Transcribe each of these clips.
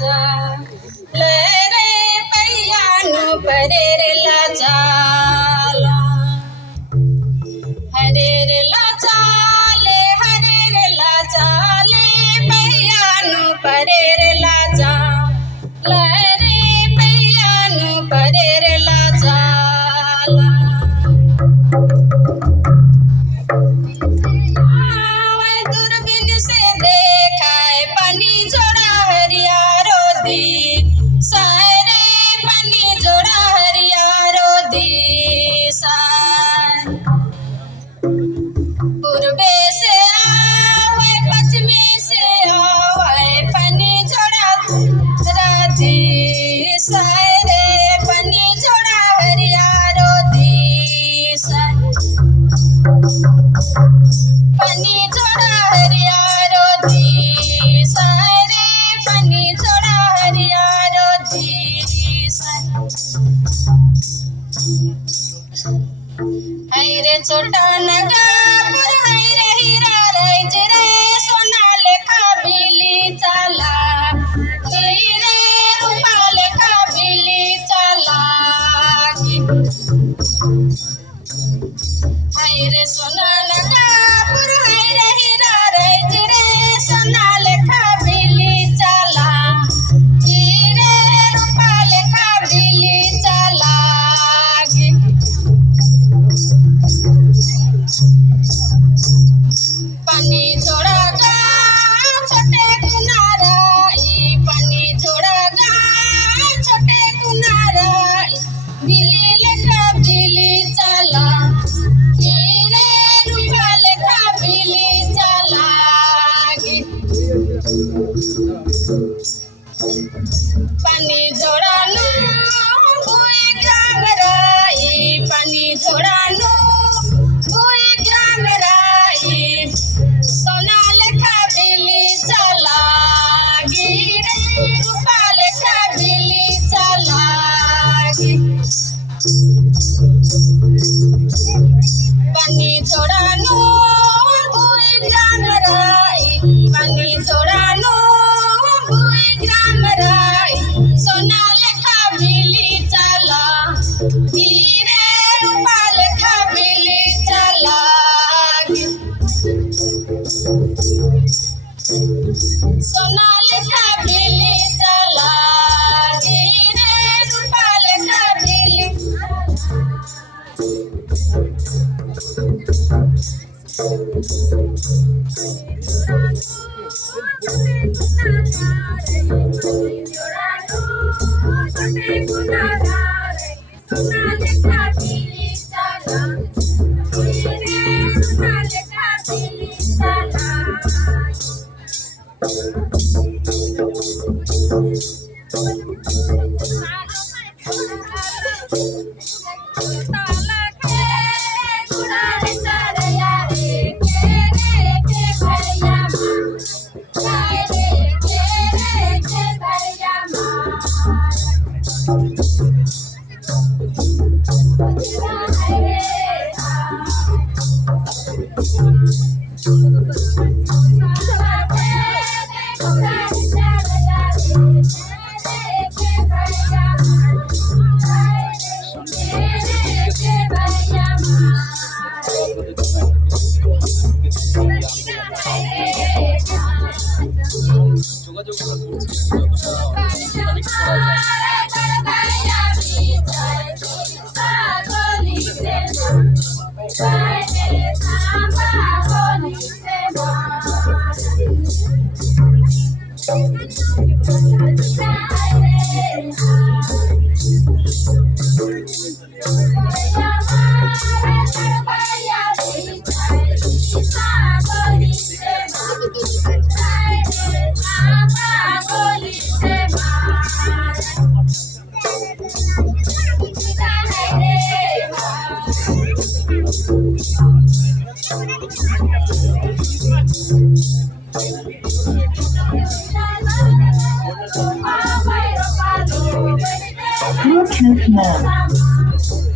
ले रे पैयानु परेरला चाला हरेरला चाले हरेरला चाले पैयानु परेरला चाला रे पैयानु परेरला चाला दूरबीन से देखाए पानी जोड़ा हरिया रोदी सारे पानी जोड़ा हरिया रोदी सार पूर्वे से आवे पश्चिमी से आवे पानी जोड़ा राधी सारे पानी जोड़ा हरिया रोदी सार पानी जोड़ा हरिया रोदी सारे पानी जोड़ा हरिया रोदी हैरे छोटा नगापुर हैरे हीरा राज रे सोना लेखा बिली चाला हीरे रूपा लेखा बिली चाला हैरे सोना नगापुर हैरे हीरा राज रे सोना लेखा बिली चाला हीरे रूपा लेखा बिली चाला पानी छोड़ा गा छोटे कुनारा पानी छोड़ा गा छोटे कुनारा बिली लेखा बिली चाला हीरे रूपा लेखा बिली चाला पानी जोड़ानो भूई ग्राम राई पानी जोड़ानो भूई ग्राम राई सोना लेखा बिली चाला गिरे रूपा लेखा बिली चाला पानी जोड़ानो भूई ग्राम राई पानी जोड़ानो भूई ग्राम राई सोना लेखा बिली चाला हीरे रूपा लेखा बिली चाला सोना लेखा बिली चाला हीरे रूपा लेखा बिली Bluetooth mode.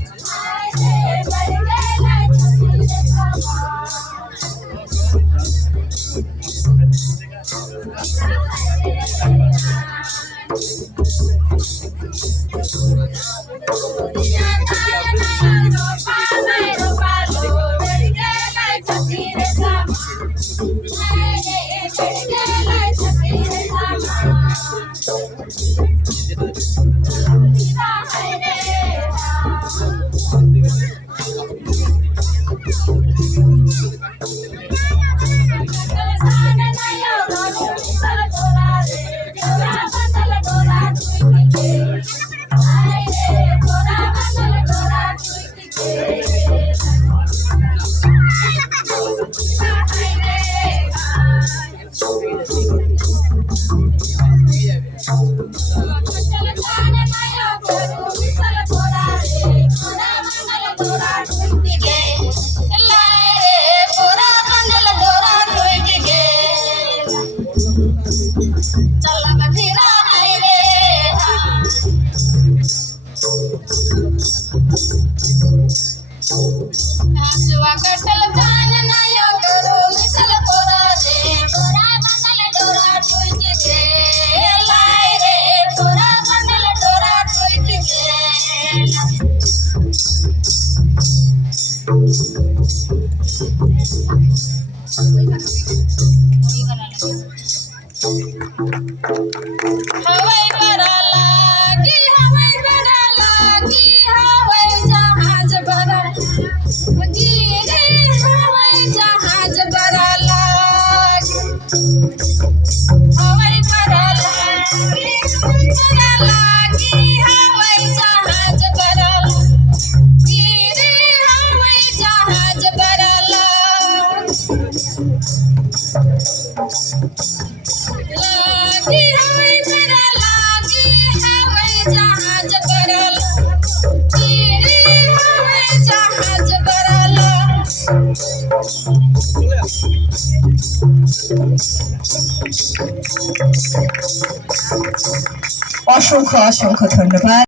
हवाई बड़ा लागी हवाई बड़ा लागी हवाई जहाज बड़ा गिरे हवाई जहाज बड़ा लागी हवाई बड़ा लागी हवाई जहाज बड़ा गिरे हवाई जहाज बड़ा लागी हवाई बड़ा लागी हवाई जहाज बड़ा गिरे हवाई जहाज बड़ा অসংখ্য অসংখ্য ধন্যবাদ।